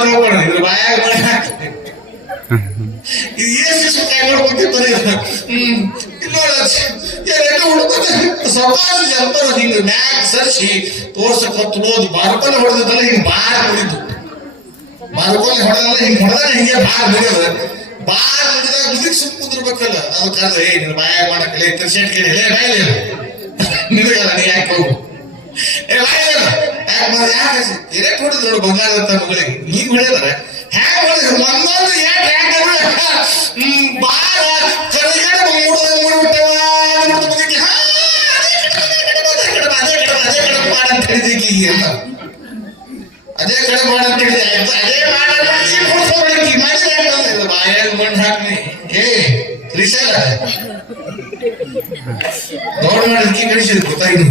ಮಾತಾಡ್ಬೇಡ ಇದ್ರ ಬಾಯಾಗ ಇದು ಎಷ್ಟು ಕೈ ಮಾಡ್ಕೊತಿರ್ತಾರೆ. ಸಾವಕಾಶ ಜನಪದ ಹಿಂಗ ಮ್ಯಾಕ್ ಸರ್ಸಿ ತೋರ್ಸಕೊತ್ತೋದು ಬಾರ್ಕೊಲೆ ಹೊಡೆದಲ್ಲ ಹಿಂಗ್ ಬಾರ್ ಮುಗಿತು. ಬಾರ್ಕೊಲೆ ಹೊಡೆದಲ್ಲ ಹಿಂಗ್ ಹೊಡೆದ್ರೆ ಹಿಂಗೆ ಬಾರ್ ಮುಗಿಯೋದು. ಬಾರ್ ಮುಗಿದಾಗ ಮುಗಿಕ್ ಸುಮ್ ಕುಂದಿರ್ಬೇಕಲ್ಲ. ಅದಕ್ಕಾದ್ರೆ ನಿನ್ನ ಬಾಯಾಗ ಮಾಡಕ್ಕಲ್ಲ ಇತರ ಶೆಟ್ ಕೇಳಿ ಬಾಯಿಲ್ಲ ನಿನಗಲ್ಲ ನೀ ಯಾಕೆ ಹೋಗು ಬಾಯಿಲ್ಲ ಯಾಕೆ ಎರೆಕ್ಟ್ ಹೊಡೆದ್ ನೋಡು ಬಂಗಾರ ಅಂತ ಮಗಳಿಗೆ ನೀವ್ ಹೊಡೆದ್ರೆ ಹ್ಯಾಂಗ ಹೊಡೆದ್ರೆ ಒಂದೊಂದು ಯಾಕೆ ಬಾರ ಕಡೆಗಡೆ ಮೂಡ್ಬಿಟ್ಟವ ಅದೇ ಕಡೆ ಮಾಡಂತ ಹೇಳಿದೆ ಅದೇ ಬಾಯಾಗ ಮಣ್ಣು ಹಾಕ್ನಿ ಏ ತ್ರಿಶಾಲ ದೊಡ್ಡ ಮಾಡಿ ಕಳಿಸಿದ್ ಗೊತ್ತಾಗಿ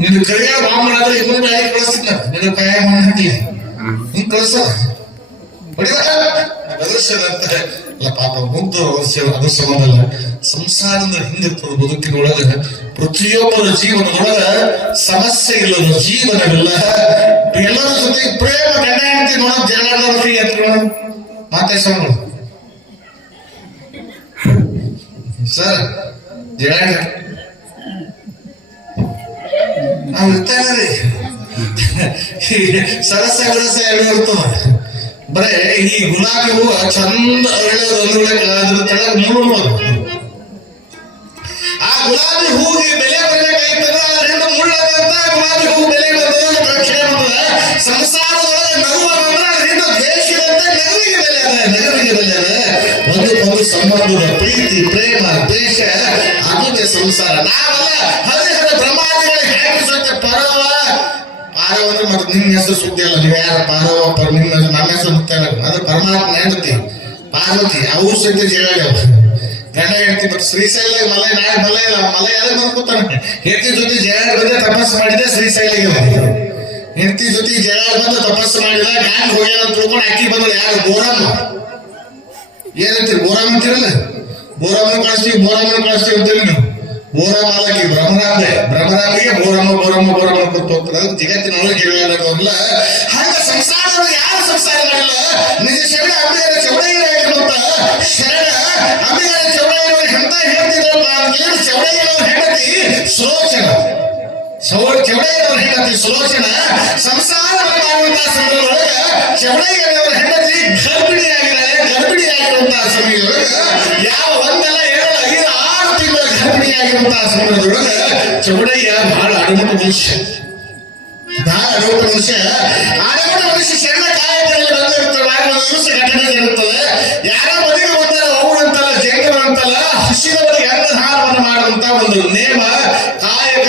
ನಿನ್ನ ಕೈಯ ಬಾಂಬ್ ಆದ್ರೆ ಇನ್ನೊಂದು ಬಾಯಿಗೆ ಕಳಿಸ್ತಿದ್ದ ನಿನ್ನ ಕೈಯಾಗ ಮಣ್ಣು ಹಾಕಿ ಹಿಂಗ್ ಕಳಿಸ ಅದೃಶ್ಯದಂತ ಅಲ್ಲ ಪಾಪ ಮುಗ್ಧ ಅದ್ರ ಸಂಬಂಧ ಅಲ್ಲ. ಸಂಸಾರದ ಹಿಂದಿರ್ತದ ಬದುಕಿನೊಳಗ ಪ್ರತಿಯೊಬ್ಬರ ಜೀವನದೊಳಗ ಸಮಸ್ಯೆ ಇಲ್ಲದ ಜೀವನವಿಲ್ಲ. ಎಲ್ಲರ ಜೊತೆ ಪ್ರೇಮ ಗಂಡ ಹೆಂಡತಿ ನೋಡ ಜಗಳಾಡೋದು ಮಾತಾಡ್ಸೋಣ ಸರ್ ಜಗಳ ನಾವ್ ಇರ್ತಾವ್ರಿ ಸರಸ ಗರಸ ಎಲ್ಲ ಇರ್ತದ. ಬರೇ ಈ ಗುಲಾಬಿ ಹೂವ ಚಂದ ಅದ್ರ ತೆಳಗ ಮುಳ್ಳು ಆ ಗುಲಾಬಿ ಹೂವಿಗೆ ಬೆಲೆ ಬರಬೇಕಾಯ್ತದ ಅದರಿಂದ ಮುಳ್ಳಾದಂತ ಗುಲಾಬಿ ಹೂ ಬೆಲೆ ಬಂದದ ರಕ್ಷಣೆ ಬಂದದ. ಸಂಸಾರದೊಳಗೆ ನಗುವ ಬಂದ್ರೆ ಅದರಿಂದ ದ್ವೇಷದಂತ ನಗುವಿಗೆ ಬೆಲೆ ಅದ ನಗುವಿಗೆ ಬೆಲೆ ಅದ. ಒಂದಕ್ಕೊಂದು ಸಂಬಂಧದ ಪ್ರೀತಿ ಪ್ರೇಮ ದ್ವೇಷ ಅದುವೇ ಸಂಸಾರ. ನಾವೆಲ್ಲ ಹರಿಹರ ಬ್ರಹ್ಮಾದಿಗಳ ಹೇಗಿಸುತ್ತೆ ಪರವ ಪಾರವ ಅಂದ್ರೆ ಮತ್ತೆ ನಿನ್ನ ಹೆಸರು ಸುದ್ದಿ ಅಲ್ಲ. ನೀವು ಯಾರ ಪಾರವ ನಿಮ್ಮ ನಮ್ಮ ಹೆಸರು ಮುಖ್ಯ ಅದು ಪರಮಾತ್ಮ ಹೆಂಡತಿ ಪಾರ್ವತಿ ಅವ್ರ ಸಹಿತ ಜಗಳ ಗಂಡ ಹೆಂಡತಿ ಮತ್ತೆ ಶ್ರೀಶೈಲ ಮಲೈ ನಾಳೆ ಮಲೈ ಮಲೈ ಅದೇ ಬಂದ್ಕೊತಾನೆ. ಹೆಂಡತಿ ಜೊತೆ ಜಗಳ ಬಂದೆ ತಪಸ್ಸು ಮಾಡಿದೆ ಶ್ರೀಶೈಲಿಗೆ ಹೆಂಡತಿ ಜೊತೆ ಜಗಳ ಬಂದು ತಪಸ್ಸು ಮಾಡಿದ ಗಾಂಡ್ ಹೋಗ್ಯಾನ ಅಂತ ತಿಳ್ಕೊಂಡು ಅಕ್ಕಿ ಬಂದ್ರೆ ಯಾರು ಬೋರಮ್ಮ ಏನಂತೀರಿ ಬೋರಮ್ಮ ಅಂತೀರಲ್ಲ. ಬೋರಮ್ಮನ ಕಳಿಸ್ತೀವಿ ಅಂತೀರಿ ನೀವು. ಬೋರಮ್ಮ ಅಲ್ಲಕಿ ಬ್ರಹ್ಮರಾಮಿಗೆ ಬೋರಮ್ಮ ಕೊಟ್ಟು ಹೋಗ್ತಾರೆ. ಅದು ಜಗತ್ತಿನೊಳಗೆ ಹೇಳಲ್ಲ. ಹಾಗ ಸಂಸಾರವನ್ನು ಯಾರು ಸಂಸಾರ ಮಾಡಿಲ್ಲ. ನಿಜ ಶರಣ ಅಂಬಿಗರ ಚೌಡಯ್ಯರಾಗಿರುವಂತ ಶರಣ ಅಂಬಿಗರ ಚೌಡಯ್ಯನವರು ಎಂತ ಹೇಳ್ತಿದ್ರಪ್ಪ ಅಂದ್ರೆ ಚೌಡಯ್ಯನವರ ಹೆಂಡತಿ ಸುಲೋಚನ ಚೌಡಯ್ಯನವರ ಹೆಂಡತಿ ಸುಲೋಚನ ಸಂಸಾರವನ್ನು ಮಾಡುವಂತಹ ಸಮಯದೊಳಗ ಚೌಡಯ್ಯನವರ ಹೆಂಡತಿ ಗರ್ಭಿಣಿಯಾಗಿರುವಂತಹ ಸಮಯದೊಳಗ ಯಾವ ಒಂದಲ್ಲ ಏಳಲ್ಲ 5-6 ತಿಂಗಳ ಗರ್ಭಿಣಿಯಾಗಿರುವಂತಹ ಸಮಯದೊಳಗ ಚೌಡಯ್ಯ ಬಹಳ ಅಡಮಟ ಮನುಷ್ಯ ಶರಣ ಕಾಯಕದಲ್ಲಿ ಬಂದಿರುತ್ತದೆ. ಒಂದು ದಿವಸ ಘಟನೆ ಇರುತ್ತದೆ. ಯಾರೋ ಮದುವೆ ಬಂದರೆ ಅವರಂತಲ್ಲ ಜಂಗಮಂತಲ್ಲ ಹಸಿದವರಿಗೆ ಅನ್ನಹಾರವನ್ನು ಮಾಡುವಂತ ಒಂದು ನೇಮ ಕಾಯಕ.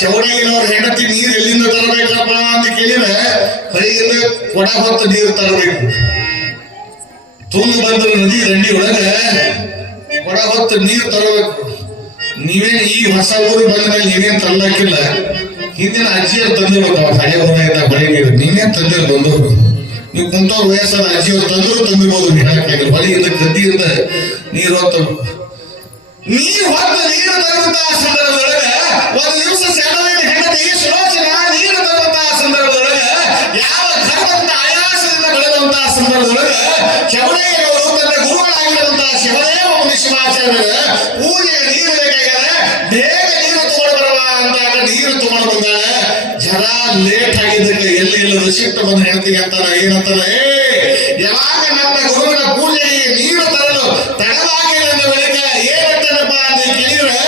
ಚೌಡಯ್ಯನವ್ರ ಹೆಂಡತಿ ನೀರು ಎಲ್ಲಿಂದ ತರಬೇಕಪ್ಪ ಅಂತ ಕೇಳಿದ್ರೆ ಕೈಯಿಂದ ಕೊಡ ಹೊತ್ತು ನೀರು ತರಬೇಕು. ತುಂಬ ಬಂದ ನದಿ ದಂಡಿ ಒಳಗ ಕೊಡ ಹೊತ್ತು ನೀರು ತರಬೇಕು. ನೀವೇನ್ ಈ ಹೊಸ ಊರು ಬಂದ ಮೇಲೆ ನೀವೇನ್ ತರಲಾಕಿಲ್ಲ. ಹಿಂದಿನ ಅಜ್ಜಿಯವ್ರು ತಂದಿರ್ಬೇಕು. ಹಳೆ ಊರಾಗ ಬಳಿ ನೀರು ನೀವೇನ್ ತಂದಿರ್ ಬಂದವರು. ನೀವು ಕುಂತವ್ರ ವಯಸ್ಸಾದ ಅಜ್ಜಿಯವ್ರು ತಂದಿರ್ಬೋದು. ನೀವು ಹೇಳಕ್ಕಾಗಿಲ್ಲ. ಬಳಿಯಿಂದ ಗದ್ದಿಯಿಂದ ನೀರು ಹೊತ್ತು ನೀರು ತರುವಂತಹ ಸಂದರ್ಭದೊಳಗ ಒಂದು ದಿವಸ ಸೆಳವಿನ ಹೆಂಡತಿ ಸುಲೋಚನ ನೀರು ತರುವಂತಹ ಸಂದರ್ಭದೊಳಗ ಯಾವ ಗರ್ಭದ ಆಯಾಸದಿಂದ ಬೆಳೆದಂತಹ ಸಂದರ್ಭದೊಳಗ ಚೌಡಯ್ಯನವರು ತನ್ನ ಗುರುಗಳಾಗಿರುವಂತಹ ಶಿವದೇವ ಶಿವಾಚಾರ್ಯರ ಪೂಜೆಗೆ ನೀರು ಬೇಕಾಗ್ಯದ. ಬೇಗ ನೀರು ತಗೊಂಡು ಬರವ ಅಂದಾಗ ನೀರು ತಗೊಂಡು ಬಂದಾಳ. ಜರ ಲೇಟ್ ಆಗಿದ್ದಕ್ಕೆ ಎಲ್ಲಿ ಇಲ್ಲದ ಶಿಫ್ಟ್ ಬಂದು ಹೆಂಡತಿಗೆ ಅಂತಾರ ಏನಂತಾರ ಯಾವಾಗ ನನ್ನ ಗುರುಗಳ ಪೂಜೆಗೆ ನೀರು ತರಲು ತಡವಾಗಿದೆ ಅಂದ ಬಳಿಕ ಏನಂತಾರಪ್ಪ ಅಂತ ಕೇಳಿದ್ರೆ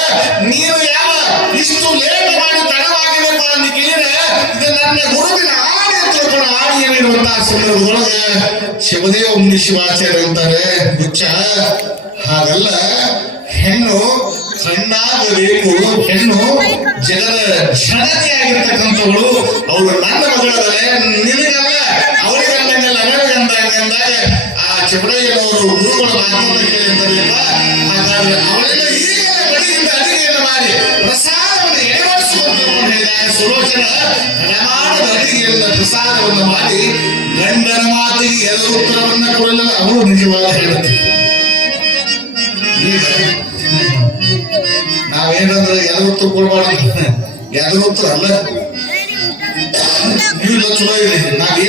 ನೀರು ಯಾವ ಇಷ್ಟು ಲೇಟ್ ಮಾಡಿ ತಡವಾಗಿದೆಪ್ಪ ಅಂತ ಕೇಳಿದ್ರೆ ಇದು ನನ್ನ ಗುರುವಿನ ಆಡಿ ಅಂತ ತಿಳ್ಕೊಂಡು ಆಡಿಯಲ್ಲಿರುವಂತಹ ಸಂದರ್ಭದೊಳಗ ಶಿವದೇವ ಮುನಿ ಶಿವಾಚಾರ್ಯ ಅಂತಾರೆ ಗುಚ್ಚ ಹಾಗಲ್ಲ. ಹೆಣ್ಣು ಕಣ್ಣಾಗಬೇಕು. ಹೆಣ್ಣು ಜಗದ ಜನತೆಯಾಗಿರ್ತಕ್ಕಂಥವಳು. ಅವಳು ನನ್ನ ಮಗಳೇ ನಿನಗಲ್ಲ ಅವಳಿಗೆ ಅಂದಂಗಲ್ಲ ನನಗಂದಾಗ ಆ ಚೌಡಯ್ಯನವರು ಗುರುಗಳ ಮಾತನ್ನು ಕೇಳಿದ್ದಾರಲ್ಲ. ಹಾಗಾದ್ರೆ ಅವಳೆಲ್ಲ ಈಗಲೇ ಬಳಿಯಿಂದ ಅಡಿಗೆಯನ್ನು ಮಾಡಿ ಪ್ರಸಾದವನ್ನು ಎಡವಡಿಸಿಕೊಂಡು ಹೇಳಿದಾಗ ಸುಲೋಚನ ಹಣಮಾಡದ ಅಡಿಗೆಯಿಂದ ಪ್ರಸಾದವನ್ನು ಮಾಡಿ ಗಂಡನ ಮಾತಿಗೆ ಎದುರು ಉತ್ತರವನ್ನ ಕೊಡಲು ಅವರು ನಿಜವಾದ ಹೇಳುತ್ತಾರೆ. ನಾವೇನಂದ್ರೆ ಎದುರು ಕೊಡ್ಬಾರ್ದು. ಎದುರು ಉತ್ತರ ಅಲ್ಲ ನೀವು ಚಲೋ ಇದೆ. ನಾವೇನ್